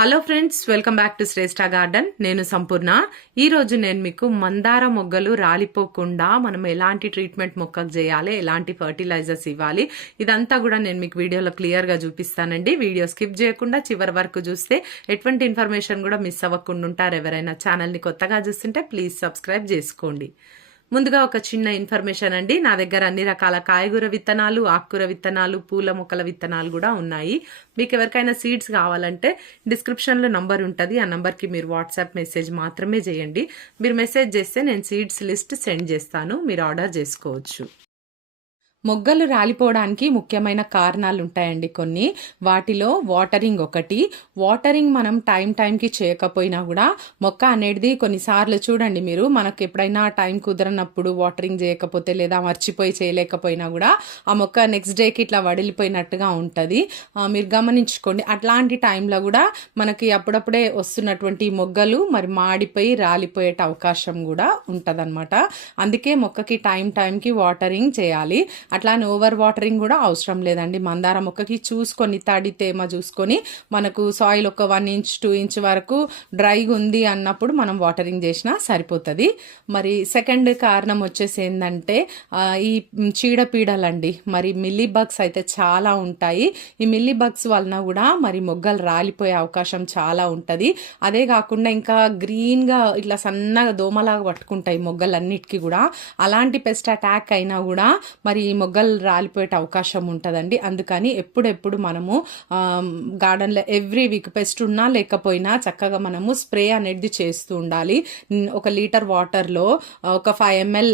Hello friends, welcome back to Shreshta garden. నేను సంపూర్ణ. ఈ రోజు నేను మీకు మందార మొగ్గలు రాలిపోకుండా మనం ఎలాంటి ట్రీట్మెంట్ మొక్కకు చేయాలి, ఎలాంటి ఫర్టిలైజర్స్ ఇవ్వాలి, ఇదంతా కూడా నేను మీకు వీడియోలో క్లియర్గా చూపిస్తానండి. వీడియో స్కిప్ చేయకుండా చివరి వరకు చూస్తే ఎటువంటి ఇన్ఫర్మేషన్ కూడా మిస్ అవ్వకుండా ఉంటారు. ఎవరైనా ఛానల్ని కొత్తగా చూస్తుంటే ప్లీజ్ సబ్స్క్రైబ్ చేసుకోండి. ముందుగా ఒక చిన్న ఇన్ఫర్మేషన్ అండి. నా దగ్గర అన్ని రకాల కాయగూర విత్తనాలు, ఆకుకూర విత్తనాలు, పూల మొక్కల విత్తనాలు కూడా ఉన్నాయి. మీకు ఎవరికైనా సీడ్స్ కావాలంటే డిస్క్రిప్షన్లో నంబర్ ఉంటుంది. ఆ నంబర్కి మీరు వాట్సాప్ మెసేజ్ మాత్రమే చేయండి. మీరు మెసేజ్ చేస్తే నేను సీడ్స్ లిస్ట్ సెండ్ చేస్తాను. మీరు ఆర్డర్ చేసుకోవచ్చు. మొగ్గలు రాలిపోవడానికి ముఖ్యమైన కారణాలు ఉంటాయండి కొన్ని. వాటిలో వాటరింగ్ ఒకటి. వాటరింగ్ మనం టైంకి చేయకపోయినా కూడా మొక్క అనేది కొన్నిసార్లు చూడండి, మీరు మనకు ఎప్పుడైనా టైం కుదరనప్పుడు వాటరింగ్ చేయకపోతే లేదా మర్చిపోయి చేయలేకపోయినా కూడా ఆ మొక్క నెక్స్ట్ డేకి ఇట్లా వడిలిపోయినట్టుగా ఉంటుంది. మీరు గమనించుకోండి. అట్లాంటి టైంలో కూడా మనకి అప్పుడప్పుడే వస్తున్నటువంటి మొగ్గలు మరి మాడిపోయి రాలిపోయే అవకాశం కూడా ఉంటుందన్నమాట. అందుకే మొక్కకి టైంకి వాటరింగ్ చేయాలి. అట్లానే ఓవర్ వాటరింగ్ కూడా అవసరం లేదండి. మందార మొక్కకి చూసుకొని తడి తేమ చూసుకొని మనకు సాయిల్ ఒక 1 ఇంచ్ 2 ఇంచ్ వరకు డ్రైగా ఉంది అన్నప్పుడు మనం వాటరింగ్ చేసినా సరిపోతుంది. మరి సెకండ్ కారణం వచ్చేసి ఏంటంటే ఈ చీడపీడలండి. మరి మిల్లీ బగ్స్ అయితే చాలా ఉంటాయి. ఈ మిల్లీ బగ్స్ వలన కూడా మరి మొగ్గలు రాలిపోయే అవకాశం చాలా ఉంటుంది. అదే కాకుండా ఇంకా గ్రీన్గా ఇట్లా సన్నగా దోమలాగా పట్టుకుంటాయి మొగ్గలన్నిటికీ కూడా. అలాంటి పెస్ట్ అటాక్ అయినా కూడా మరి మొగ్గలు రాలిపోయే అవకాశం ఉంటుందండి. అందుకని ఎప్పుడెప్పుడు మనము గార్డెన్లో ఎవ్రీ వీక్ పెస్ట్ ఉన్నా లేకపోయినా చక్కగా మనము స్ప్రే అనేది చేస్తూ ఉండాలి. 1 లీటర్ వాటర్లో ఒక 5 ml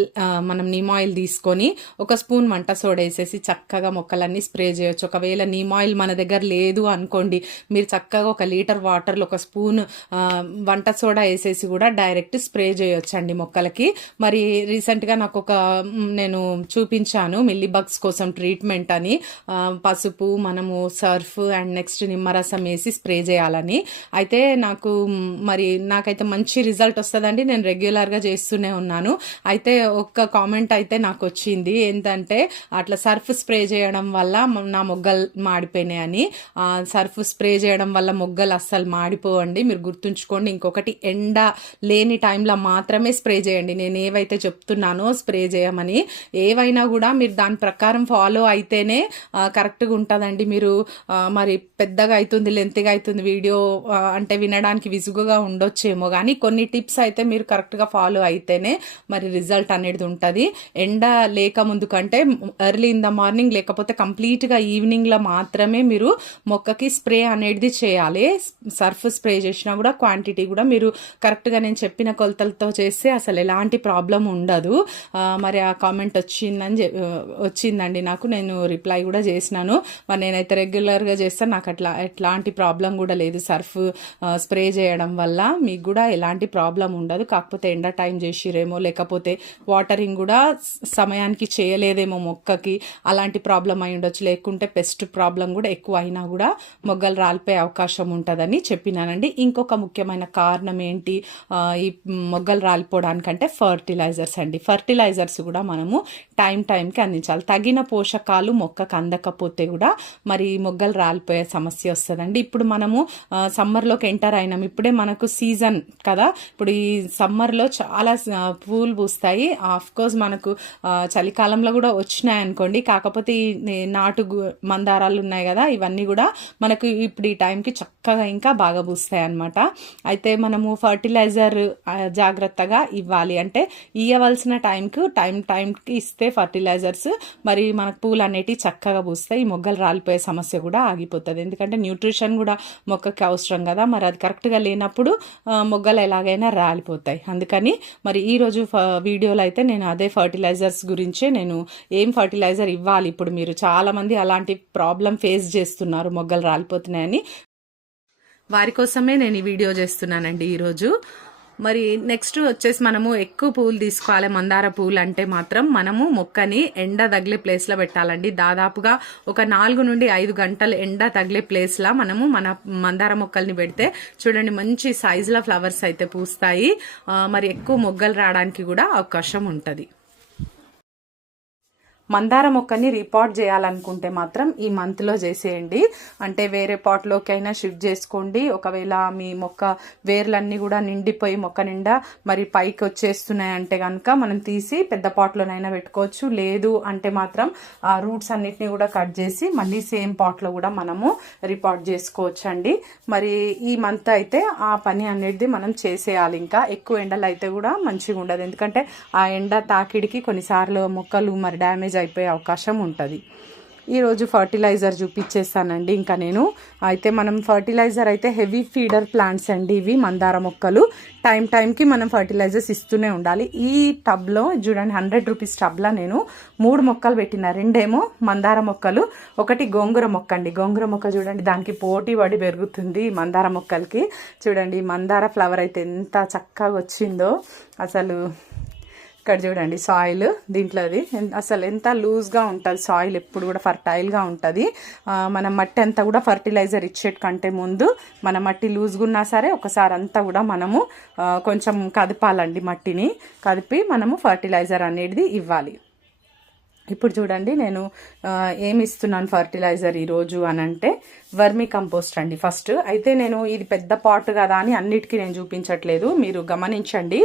మనం నీమ్ ఆయిల్ తీసుకొని 1 స్పూన్ వంట సోడా వేసేసి చక్కగా మొక్కలన్నీ స్ప్రే చేయొచ్చు. ఒకవేళ నీమ్ ఆయిల్ మన దగ్గర లేదు అనుకోండి, మీరు చక్కగా 1 లీటర్ వాటర్లో 1 స్పూన్ వంట సోడా వేసేసి కూడా డైరెక్ట్ స్ప్రే చేయొచ్చండి మొక్కలకి. మరి రీసెంట్గా నాకు నేను చూపించాను మిల్లీ బగ్స్ కోసం ట్రీట్మెంట్ అని. పసుపు, మనము సర్ఫ్ అండ్ నెక్స్ట్ నిమ్మరసం వేసి స్ప్రే చేయాలని. అయితే నాకైతే మంచి రిజల్ట్ వస్తుందండి. నేను రెగ్యులర్గా చేస్తూనే ఉన్నాను. అయితే ఒక కామెంట్ అయితే నాకు వచ్చింది, ఏంటంటే అట్లా సర్ఫ్ స్ప్రే చేయడం వల్ల నా మొగ్గలు మాడిపోయినాయని. సర్ఫ్ స్ప్రే చేయడం వల్ల మొగ్గలు అస్సలు మాడిపోవండి. మీరు గుర్తుంచుకోండి. ఇంకొకటి, ఎండ లేని టైంలో మాత్రమే స్ప్రే చేయండి. నేను ఏవైతే చెప్తున్నానో స్ప్రే చేయమని, ఏవైనా కూడా మీరు దాని ప్రకారం ఫాలో అయితేనే కరెక్ట్గా ఉంటుందండి. మీరు మరి పెద్దగా అవుతుంది, లెంత్గా అవుతుంది వీడియో అంటే వినడానికి విసుగుగా ఉండొచ్చేమో, కానీ కొన్ని టిప్స్ అయితే మీరు కరెక్ట్గా ఫాలో అయితేనే మరి రిజల్ట్ అనేది ఉంటుంది. ఎండ లేక ముందు కంటే ఎర్లీ ఇన్ ద మార్నింగ్ లేకపోతే కంప్లీట్గా ఈవినింగ్లో మాత్రమే మీరు మొక్కకి స్ప్రే అనేది చేయాలి. సర్ఫ్ స్ప్రే చేసినా కూడా క్వాంటిటీ కూడా మీరు కరెక్ట్గా నేను చెప్పిన కొలతలతో చేస్తే అసలు ఎలాంటి ప్రాబ్లం ఉండదు. మరి ఆ కామెంట్ వచ్చిందండి నాకు. నేను రిప్లై కూడా చేసినాను. మరి నేనైతే రెగ్యులర్గా చేస్తాను, నాకు ఎట్లాంటి ప్రాబ్లం కూడా లేదు. సర్ఫ్ స్ప్రే చేయడం వల్ల మీకు కూడా ఎలాంటి ప్రాబ్లం ఉండదు. కాకపోతే ఎండ టైం చేసిరేమో, లేకపోతే వాటరింగ్ కూడా సమయానికి చేయలేదేమో మొక్కకి, అలాంటి ప్రాబ్లం అయి ఉండొచ్చు. లేకుంటే పెస్ట్ ప్రాబ్లం కూడా ఎక్కువ అయినా కూడా మొగ్గలు రాలిపోయే అవకాశం ఉంటుందని చెప్పినానండి. ఇంకొక ముఖ్యమైన కారణం ఏంటి ఈ మొగ్గలు రాలిపోవడానికంటే ఫర్టిలైజర్స్ అండి. ఫర్టిలైజర్స్ కూడా మనము టైంకి అందించాలి. తగిన పోషకాలు మొక్కకు అందకపోతే కూడా మరి మొగ్గలు రాలిపోయే సమస్య వస్తుందండి. ఇప్పుడు మనము సమ్మర్లోకి ఎంటర్ అయినాం. ఇప్పుడే మనకు సీజన్ కదా. ఇప్పుడు ఈ సమ్మర్లో చాలా పూలు పూస్తాయి. ఆఫ్కోర్స్ మనకు చలికాలంలో కూడా వచ్చినాయి అనుకోండి. కాకపోతే ఈ నాటు మందారాలు ఉన్నాయి కదా, ఇవన్నీ కూడా మనకు ఇప్పుడు ఈ టైంకి చక్కగా ఇంకా బాగా పూస్తాయి అన్నమాట. అయితే మనము ఫర్టిలైజర్ జాగ్రత్తగా ఇవ్వాలి. అంటే ఇవ్వవలసిన టైంకి ఇస్తే ఫర్టిలైజర్స్ మరి మనకు పూలు అనేటివి చక్కగా పూస్తాయి. ఈ మొగ్గలు రాలిపోయే సమస్య కూడా ఆగిపోతుంది. ఎందుకంటే న్యూట్రిషన్ కూడా మొక్కకి అవసరం కదా. మరి అది కరెక్ట్గా లేనప్పుడు మొగ్గలు ఎలాగైనా రాలిపోతాయి. అందుకని మరి ఈరోజు వీడియోలో అయితే నేను అదే ఫర్టిలైజర్స్ గురించే, నేను ఏం ఫర్టిలైజర్ ఇవ్వాలి, ఇప్పుడు మీరు చాలామంది అలాంటి ప్రాబ్లం ఫేస్ చేస్తున్నారు మొగ్గలు రాలిపోతున్నాయని, వారి కోసమే నేను ఈ వీడియో చేస్తున్నానండి ఈరోజు. మరి నెక్స్ట్ వచ్చేసి మనము ఎక్కువ పూలు తీసుకోవాలి. మందార పూలు అంటే మాత్రం మనము మొక్కని ఎండ తగిలే ప్లేస్లో పెట్టాలండి. దాదాపుగా ఒక 4 నుండి 5 గంటలు ఎండ తగిలే ప్లేస్లో మనము మన మందార మొక్కల్ని పెడితే చూడండి మంచి సైజులో ఫ్లవర్స్ అయితే పూస్తాయి. మరి ఎక్కువ మొగ్గలు రావడానికి కూడా అవకాశం ఉంటుంది. మందార మొక్కని రీపాట్ చేయాలనుకుంటే మాత్రం ఈ మంత్లో చేసేయండి. అంటే వేరే పాట్లోకి అయినా షిఫ్ట్ చేసుకోండి. ఒకవేళ మీ మొక్క వేర్లన్నీ కూడా నిండిపోయి మొక్క నిండా మరి పైకి వచ్చేస్తున్నాయి అంటే కనుక మనం తీసి పెద్ద పాట్లోనైనా పెట్టుకోవచ్చు. లేదు అంటే మాత్రం ఆ రూట్స్ అన్నిటిని కూడా కట్ చేసి మళ్ళీ సేమ్ పాట్లో కూడా మనము రీపాట్ చేసుకోవచ్చు అండి. మరి ఈ మంత్ అయితే ఆ పని అనేది మనం చేసేయాలి. ఇంకా ఎక్కువ ఎండలు అయితే కూడా మంచిగా ఉండదు, ఎందుకంటే ఆ ఎండ తాకిడికి కొన్నిసార్లు మొక్కలు మరి డ్యామేజ్ అయిపోయే అవకాశం ఉంటుంది. ఈరోజు ఫర్టిలైజర్ చూపించేస్తానండి. ఇంకా నేను అయితే మనం ఫర్టిలైజర్ అయితే హెవీ ఫీడర్ ప్లాంట్స్ అండి ఇవి మందార మొక్కలు. టైంకి మనం ఫర్టిలైజర్స్ ఇస్తూనే ఉండాలి. ఈ టబ్లో చూడండి 100 రూపీస్ టబ్లో నేను 3 మొక్కలు పెట్టిన. 2 మందార మొక్కలు, 1 గోంగూర మొక్క అండి. గోంగూర మొక్క చూడండి దానికి పోటీ పడి పెరుగుతుంది మందార మొక్కలకి. చూడండి మందార ఫ్లవర్ అయితే ఎంత చక్కగా వచ్చిందో అసలు. ఇక్కడ చూడండి సాయిల్ దీంట్లోది అసలు ఎంత లూజ్గా ఉంటుంది. సాయిల్ ఎప్పుడు కూడా ఫర్టైల్గా ఉంటుంది. మన మట్టి అంతా కూడా ఫర్టిలైజర్ ఇచ్చేట కంటే ముందు మన మట్టి లూజ్గా ఉన్నా సరే ఒకసారి అంతా కూడా మనము కొంచెం కదపాలండి. మట్టిని కదిపి మనము ఫర్టిలైజర్ అనేది ఇవ్వాలి. ఇప్పుడు చూడండి నేను ఏమి ఇస్తున్నాను ఫర్టిలైజర్ ఈరోజు అని అంటే వర్మీ కంపోస్ట్ అండి. ఫస్ట్ అయితే నేను ఇది పెద్ద పాట్ కదా అని అన్నిటికీ నేను చూపించట్లేదు, మీరు గమనించండి.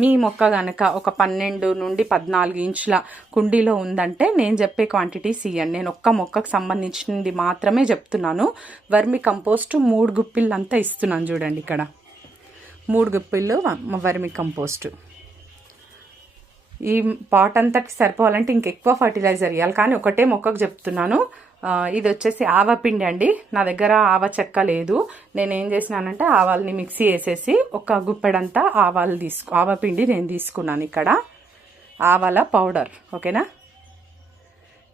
మీ మొక్క కనుక ఒక 12 నుండి 14 ఇంచుల కుండీలో ఉందంటే నేను చెప్పే క్వాంటిటీస్ ఇవ్వండి. నేను ఒక్క మొక్కకు సంబంధించింది మాత్రమే చెప్తున్నాను. వర్మీ కంపోస్ట్ 3 గుప్పిళ్ళు అంతా ఇస్తున్నాను. చూడండి ఇక్కడ 3 గుప్పిళ్ళు వర్మీ కంపోస్ట్. ఈ పాట్ అంతటికి సరిపోవాలంటే ఇంకెక్కువ ఫర్టిలైజర్ ఇవ్వాలి, కానీ ఒకటే మొక్కకు చెప్తున్నాను. ఇది వచ్చేసి ఆవపిండి అండి. నా దగ్గర ఆవ చెక్క లేదు. నేను ఏం చేసినానంటే ఆవాల్ని మిక్సీ వేసేసి ఒక గుప్పెడంతా ఆవపిండి నేను తీసుకున్నాను. ఇక్కడ ఆవాల పౌడర్, ఓకేనా.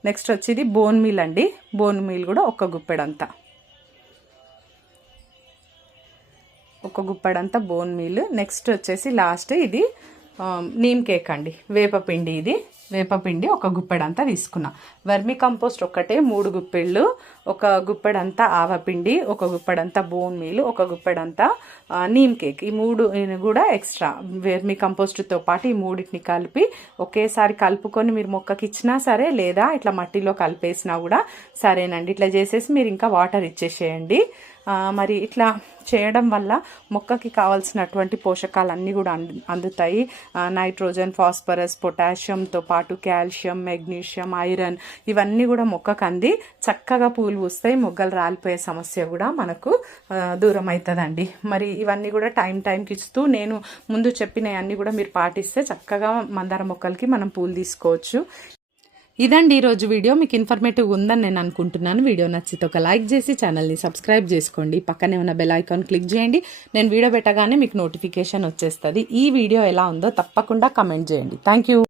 నెక్స్ట్ వచ్చేది బోన్ మీల్ అండి. బోన్ మీల్ కూడా ఒక గుప్పెడంతా, ఒక గుప్పెడంతా బోన్ మీల్. నెక్స్ట్ వచ్చేసి లాస్ట్ ఇది నీమ్ కేక్ అండి, వేపపిండి. ఇది వేపపిండి ఒక గుప్పెడంతా తీసుకున్నా. వర్మీ కంపోస్ట్ ఒక్కటే 3 గుప్పెళ్ళు, ఒక గుప్పెడంతా ఆవపిండి, ఒక గుప్పెడంతా బోన్ మీల్, ఒక గుప్పెడంతా నీమ్ కేక్. ఈ 3 కూడా ఎక్స్ట్రా వర్మీ కంపోస్ట్తో పాటు ఈ 3టిని కలిపి ఒకేసారి కలుపుకొని మీరు మొక్కకి ఇచ్చినా సరే, లేదా ఇట్లా మట్టిలో కలిపేసినా కూడా సరేనండి. ఇట్లా చేసేసి మీరు ఇంకా వాటర్ ఇచ్చేసేయండి. మరి ఇట్లా చేయడం వల్ల మొక్కకి కావాల్సినటువంటి పోషకాలన్నీ కూడా అందుతాయి. నైట్రోజన్, ఫాస్ఫరస్, పొటాషియంతో పాటు కాల్షియం, మెగ్నీషియం, ఐరన్ ఇవన్నీ కూడా మొక్కకు అంది చక్కగా పూలు పూస్తాయి. మొగ్గలు రాలిపోయే సమస్య కూడా మనకు దూరం అవుతుందండి. మరి ఇవన్నీ కూడా టైంకి ఇస్తూ నేను ముందు చెప్పినవన్నీ కూడా మీరు పాటిస్తే చక్కగా మందార మొక్కలకి మనం పూలు తీసుకోవచ్చు. ఇదండి ఈరోజు వీడియో. మీకు ఇన్ఫర్మేటివ్ ఉందని నేను అనుకుంటున్నాను. వీడియో నచ్చితే ఒక లైక్ చేసి ఛానల్ని సబ్స్క్రైబ్ చేసుకోండి. పక్కనే ఉన్న బెల్ ఐకాన్ క్లిక్ చేయండి. నేను వీడియో పెట్టగానే మీకు నోటిఫికేషన్ వచ్చేస్తుంది. ఈ వీడియో ఎలా ఉందో తప్పకుండా కమెంట్ చేయండి. Thank you.